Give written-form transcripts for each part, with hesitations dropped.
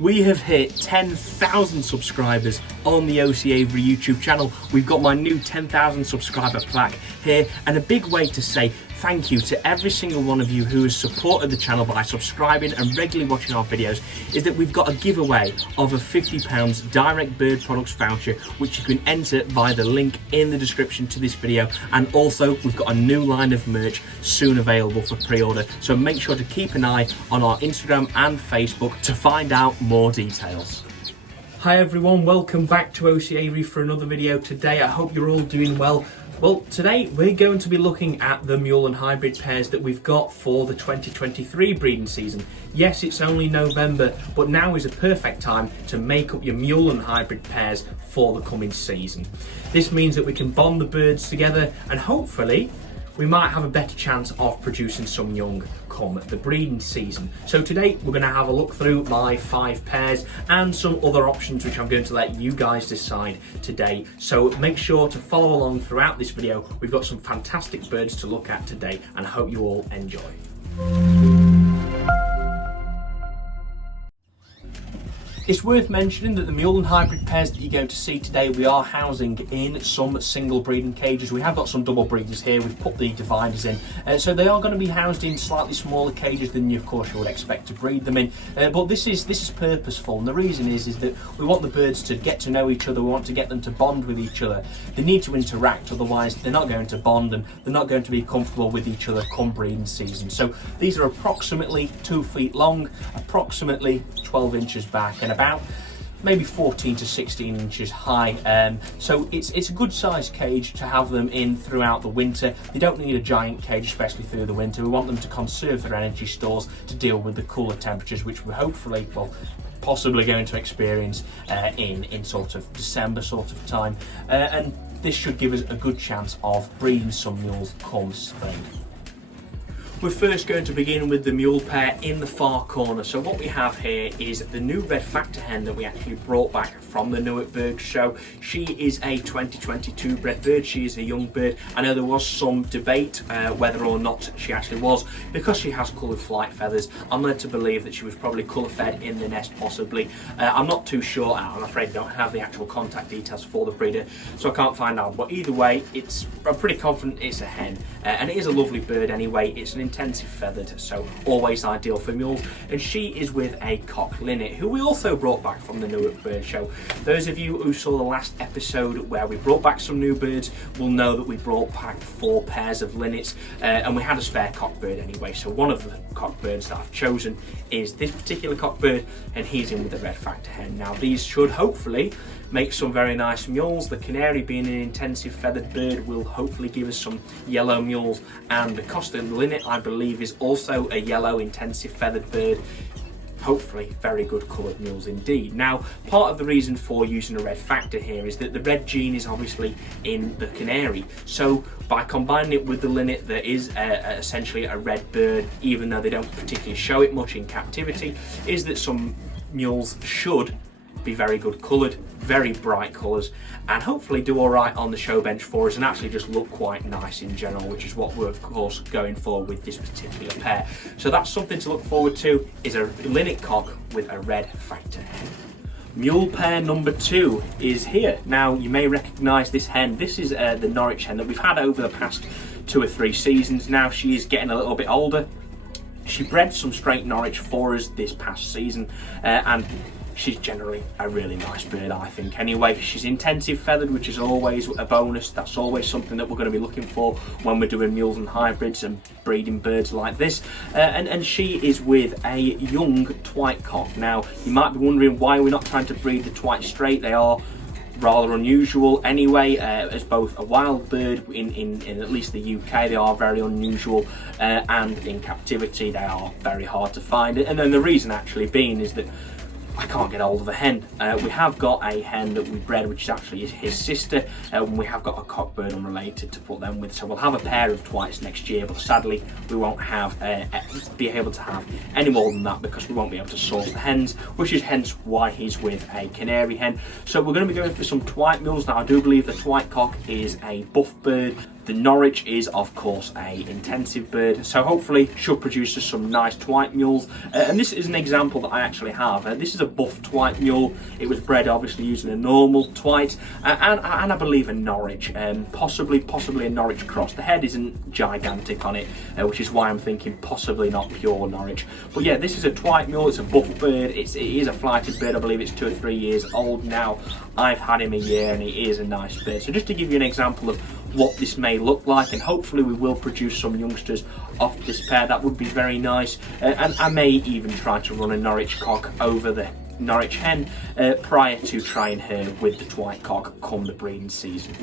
We have hit 10,000 subscribers on the OC Avery YouTube channel. We've got my new 10,000 subscriber plaque here, and a big way to say thank you to every single one of you who has supported the channel by subscribing and regularly watching our videos is that we've got a giveaway of a £50 direct bird products voucher, which you can enter via the link in the description to this video. And also we've got a new line of merch soon available for pre-order, so make sure to keep an eye on our Instagram and Facebook to find out more details. Hi everyone, welcome back to OC Avery for another video today. I hope you're all doing well. Well, today we're going to be looking at the mule and hybrid pairs that we've got for the 2023 breeding season. Yes, it's only November, but now is a perfect time to make up your mule and hybrid pairs for the coming season. This means that we can bond the birds together and hopefully we might have a better chance of producing some young come the breeding season. So today we're going to have a look through my 5 pairs and some other options which I'm going to let you guys decide today. So make sure to follow along throughout this video. We've got some fantastic birds to look at today and I hope you all enjoy. It's worth mentioning that the mule and hybrid pairs that you're going to see today we are housing in some single breeding cages. We have got some double breeders here, we've put the dividers in, so they are going to be housed in slightly smaller cages than you of course you would expect to breed them in, but this is purposeful, and the reason is that we want the birds to get to know each other, we want to get them to bond with each other. They need to interact, otherwise they're not going to bond and they're not going to be comfortable with each other come breeding season. So these are approximately 2 feet long, approximately 12 inches back, and about maybe 14 to 16 inches high, so it's a good sized cage to have them in throughout the winter. They don't need a giant cage, especially through the winter. We want them to conserve their energy stores to deal with the cooler temperatures which we're hopefully, well, possibly going to experience in sort of December sort of time, and this should give us a good chance of breeding some mules come spring. We're first going to begin with the mule pair in the far corner. So what we have here is the new red factor hen that we actually brought back from the Newark show. She is a 2022 bred bird. She is a young bird. I know there was some debate whether or not she actually was, because she has coloured flight feathers. I'm led to believe that she was probably colour fed in the nest possibly. I'm not too sure. I'm afraid I don't have the actual contact details for the breeder, so I can't find out. But either way, I'm pretty confident it's a hen, and it is a lovely bird anyway. It's an intensive feathered, so always ideal for mules, and she is with a cock linnet who we also brought back from the Newark bird show. Those of you who saw the last episode where we brought back some new birds will know that we brought back 4 pairs of linnets, and we had a spare cock bird anyway, so one of the cock birds that I've chosen is this particular cock bird, and he's in with the red factor hen. Now these should hopefully make some very nice mules. The canary, being an intensive feathered bird, will hopefully give us some yellow mules, and the Coston linnet I believe is also a yellow intensive feathered bird. Hopefully very good coloured mules indeed. Now part of the reason for using a red factor here is that the red gene is obviously in the canary, so by combining it with the linnet that is essentially a red bird, even though they don't particularly show it much in captivity, is that some mules should be very good coloured, very bright colours, and hopefully do alright on the show bench for us and actually just look quite nice in general, which is what we're of course going for with this particular pair. So that's something to look forward to, is a linnet cock with a red factor hen. Mule pair number 2 is here. Now you may recognise this hen. This is the Norwich hen that we've had over the past 2 or 3 seasons. Now she is getting a little bit older. She bred some straight Norwich for us this past season, and she's generally a really nice bird, I think. Anyway, she's intensive feathered, which is always a bonus. That's always something that we're going to be looking for when we're doing mules and hybrids and breeding birds like this. And she is with a young twite cock. Now, you might be wondering why we're not trying to breed the twite straight. They are rather unusual anyway, as both a wild bird in at least the UK. They are very unusual, and in captivity they are very hard to find. And then the reason actually being is that I can't get hold of a hen. We have got a hen that we bred, which is actually his sister, and we have got a cockbird unrelated to put them with, so we'll have a pair of twites next year, but sadly we won't have be able to have any more than that because we won't be able to source the hens, which is hence why he's with a canary hen. So we're going to be going for some twite mules. Now I do believe the twite cock is a buff bird. The Norwich is, of course, a intensive bird, so hopefully should produce us some nice twite mules. And this is an example that I actually have. This is a buff twite mule. It was bred obviously using a normal twite and I believe a Norwich, possibly a Norwich cross. The head isn't gigantic on it, which is why I'm thinking possibly not pure Norwich. But yeah, this is a twite mule. It's a buff bird. It is a flighted bird. I believe it's 2 or 3 years old now. I've had him a year and he is a nice bird. So just to give you an example of what this may look like, and hopefully we will produce some youngsters off this pair, that would be very nice. And I may even try to run a Norwich cock over the Norwich hen prior to trying her with the twite cock come the breeding season.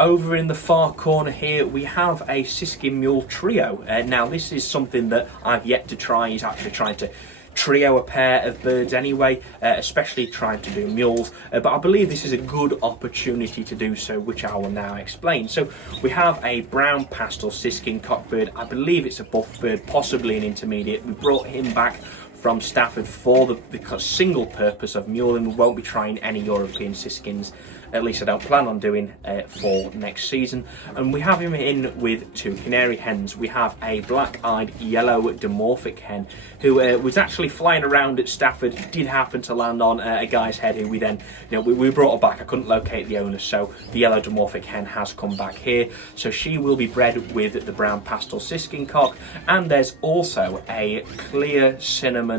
Over in the far corner here we have a Siskin Mule Trio. Now this is something that I've yet to try. He's actually trying to trio a pair of birds anyway, especially trying to do mules, but I believe this is a good opportunity to do so, which I will now explain. So we have a brown pastel Siskin cockbird. I believe it's a buff bird, possibly an intermediate. We brought him back from Stafford for the single purpose of muling. We won't be trying any European Siskins, at least I don't plan on doing, for next season. And we have him in with 2 canary hens. We have a black-eyed yellow dimorphic hen who was actually flying around at Stafford, did happen to land on a guy's head who we then, we brought her back. I couldn't locate the owner, so the yellow dimorphic hen has come back here. So she will be bred with the brown pastel Siskin cock, and there's also a clear cinnamon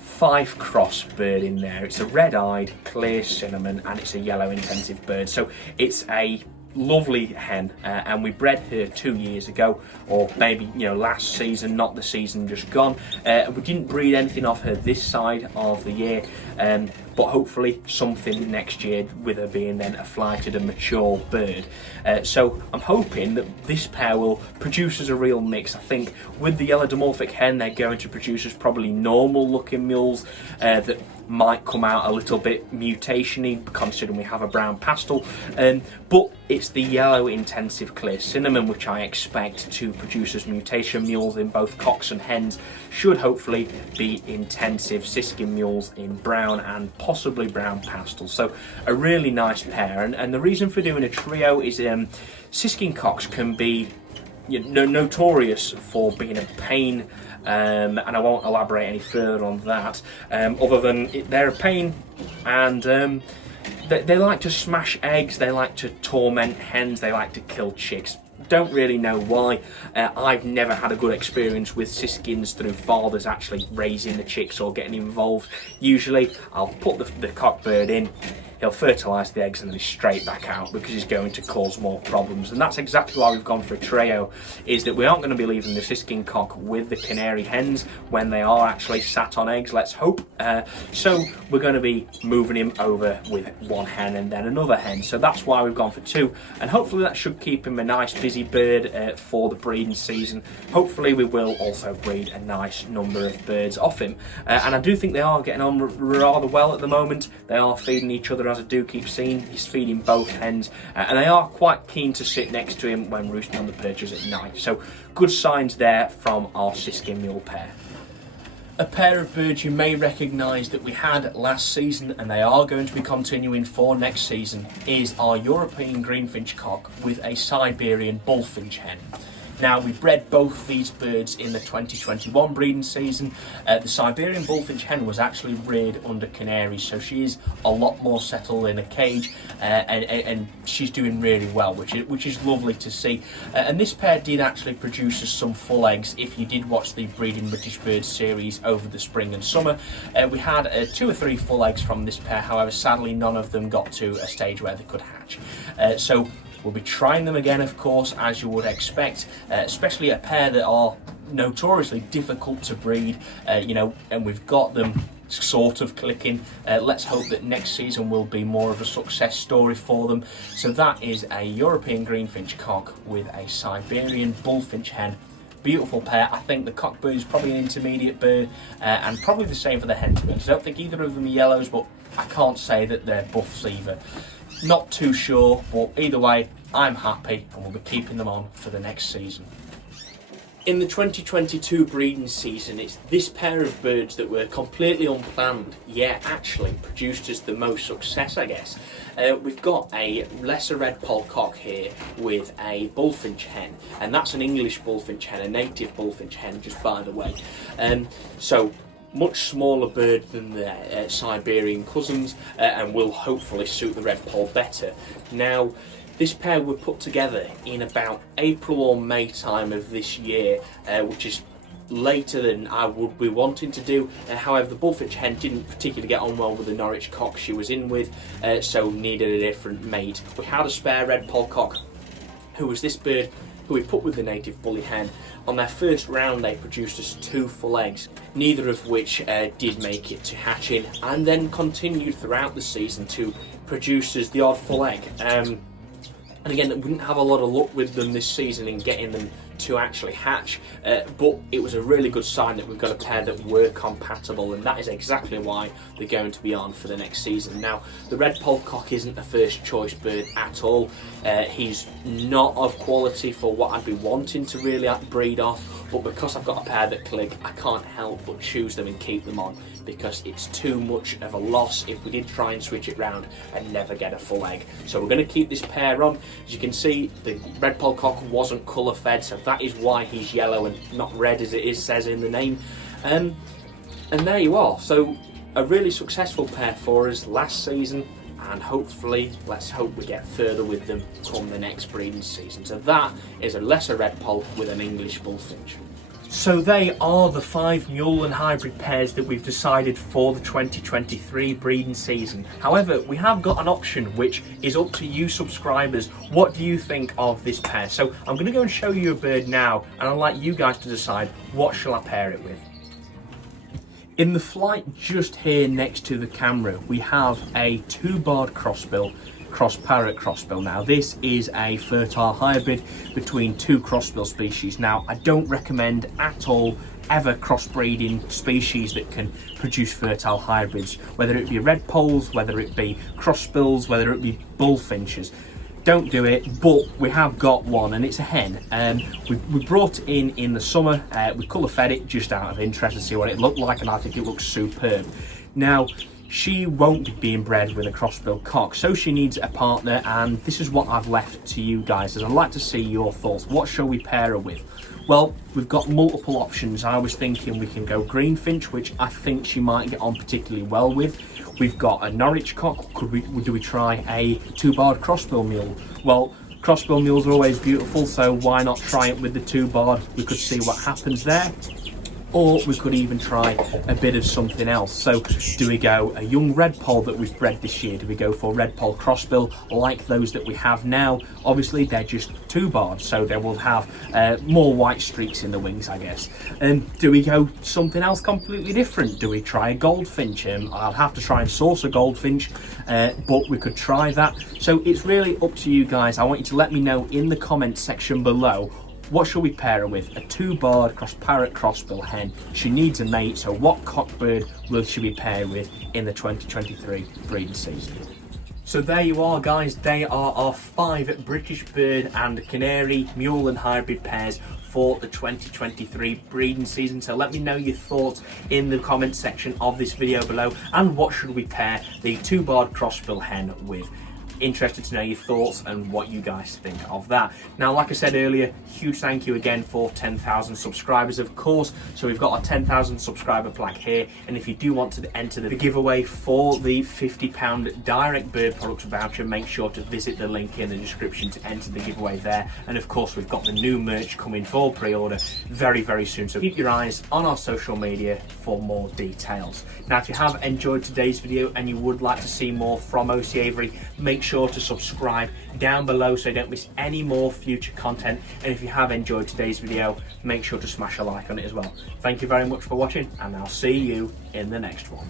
Fife cross bird in there. It's a red-eyed clear cinnamon and it's a yellow intensive bird, so it's a lovely hen, and we bred her 2 years ago, or maybe last season, not the season just gone. We didn't breed anything off her this side of the year, but hopefully something next year with her being then a flighted and mature bird. So I'm hoping that this pair will produce us a real mix. I think with the yellow dimorphic hen they're going to produce us probably normal looking mules that might come out a little bit mutation-y, considering we have a brown pastel, but it's the yellow intensive clear cinnamon which I expect to produce as mutation mules in both cocks and hens. Should hopefully be intensive Siskin mules in brown and possibly brown pastel. So a really nice pair, and the reason for doing a trio is Siskin cocks can be notorious for being a pain, and I won't elaborate any further on that, other than they're a pain, and they like to smash eggs, they like to torment hens, they like to kill chicks. Don't really know why. I've never had a good experience with Siskins through fathers actually raising the chicks or getting involved. Usually I'll put the cockbird in, he'll fertilise the eggs and then he's straight back out because he's going to cause more problems. And that's exactly why we've gone for a trio, is that we aren't going to be leaving the Siskin cock with the canary hens when they are actually sat on eggs, let's hope. So we're going to be moving him over with one hen and then another hen. So that's why we've gone for 2, and hopefully that should keep him a nice busy bird for the breeding season. Hopefully we will also breed a nice number of birds off him. And I do think they are getting on rather well at the moment. They are feeding each other, as I do keep seeing. He's feeding both hens, and they are quite keen to sit next to him when roosting on the perches at night. So good signs there from our Siskin Mule pair. A pair of birds you may recognise that we had last season and they are going to be continuing for next season is our European greenfinch cock with a Siberian bullfinch hen. Now, we bred both these birds in the 2021 breeding season. The Siberian bullfinch hen was actually reared under canaries, so she is a lot more settled in a cage, and she's doing really well, which is lovely to see. And this pair did actually produce us some full eggs. If you did watch the Breeding British Birds series over the spring and summer, we had 2 or 3 full eggs from this pair. However, sadly, none of them got to a stage where they could hatch. So we'll be trying them again, of course, as you would expect, especially a pair that are notoriously difficult to breed, and we've got them sort of clicking. Let's hope that next season will be more of a success story for them. So that is a European greenfinch cock with a Siberian bullfinch hen. Beautiful pair. I think the cockbird is probably an intermediate bird, and probably the same for the hen, to be honest. I don't think either of them are yellows, but I can't say that they're buffs either. Not too sure, but either way, I'm happy and we'll be keeping them on for the next season. In the 2022 breeding season, it's this pair of birds that were completely unplanned, yet actually produced us the most success, I guess. We've got a lesser RedPoult cock here with a bullfinch hen, and that's an English bullfinch hen, a native bullfinch hen, just by the way. So much smaller bird than their Siberian cousins, and will hopefully suit the RedPoult better. Now, this pair were put together in about April or May time of this year, which is later than I would be wanting to do. However, the bullfinch hen didn't particularly get on well with the Norwich cock she was in with, so needed a different mate. We had a spare RedPoult cock, who was this bird, who we put with the native bully hen. On their first round, they produced us 2 full eggs, neither of which did make it to hatching, and then continued throughout the season to produce us the odd full egg. And again, we didn't have a lot of luck with them this season in getting them to actually hatch, but it was a really good sign that we've got a pair that were compatible, and that is exactly why they're going to be on for the next season. Now, the RedPoult cock isn't a first choice bird at all. He's not of quality for what I'd be wanting to really breed off, but because I've got a pair that click, I can't help but choose them and keep them on, because it's too much of a loss if we did try and switch it round and never get a full egg. So we're going to keep this pair on. As you can see, the RedPoult cock wasn't colour fed, so that is why he's yellow and not red as it says in the name. And there you are. So a really successful pair for us last season, and hopefully, let's hope we get further with them come the next breeding season. So that is a lesser RedPoult with an English bullfinch. So they are the 5 mule and hybrid pairs that we've decided for the 2023 breeding season. However, we have got an option which is up to you subscribers. What do you think of this pair? So I'm going to go and show you a bird now, and I'd like you guys to decide what shall I pair it with. In the flight just here next to the camera, we have a 2-barred crossbill, cross-parrot crossbill. Now, this is a fertile hybrid between 2 crossbill species. Now, I don't recommend at all ever crossbreeding species that can produce fertile hybrids, whether it be RedPoults, whether it be crossbills, whether it be bullfinches. Don't do it, but we have got one, and it's a hen. We brought it in the summer. We colour fed it just out of interest to see what it looked like, and I think it looks superb. Now, she won't be being bred with a crossbill cock, so she needs a partner, and this is what I've left to you guys, as I'd like to see your thoughts. What shall we pair her with? Well, we've got multiple options. I was thinking we can go greenfinch, which I think she might get on particularly well with. We've got a Norwich cock. Do we try a 2-barred crossbill mule? Well, crossbill mules are always beautiful, so why not try it with the 2-barred? We could see what happens there. Or we could even try a bit of something else. So do we go a young RedPoult that we've bred this year? Do we go for RedPoult crossbill like those that we have now? Obviously they're just 2-barred, so they will have more white streaks in the wings, I guess. Do we go something else completely different? Do we try a goldfinch? I'll have to try and source a goldfinch, but we could try that. So it's really up to you guys. I want you to let me know in the comments section below, what shall we pair her with? A 2-barred cross-parrot crossbill hen. She needs a mate, so what cockbird will she be paired with in the 2023 breeding season? So there you are, guys. They are our 5 British bird and canary, mule and hybrid pairs for the 2023 breeding season. So let me know your thoughts in the comment section of this video below, and what should we pair the 2-barred crossbill hen with? Interested to know your thoughts and what you guys think of that. Now, like I said earlier, huge thank you again for 10,000 subscribers, of course. So we've got our 10,000 subscriber plaque here, and if you do want to enter the giveaway for the £50 direct bird products voucher, make sure to visit the link in the description to enter the giveaway there. And of course, we've got the new merch coming for pre-order very, very soon, so keep your eyes on our social media for more details. Now, if you have enjoyed today's video and you would like to see more from OC Avery, make sure to subscribe down below so you don't miss any more future content. And if you have enjoyed today's video, make sure to smash a like on it as well. Thank you very much for watching, and I'll see you in the next one.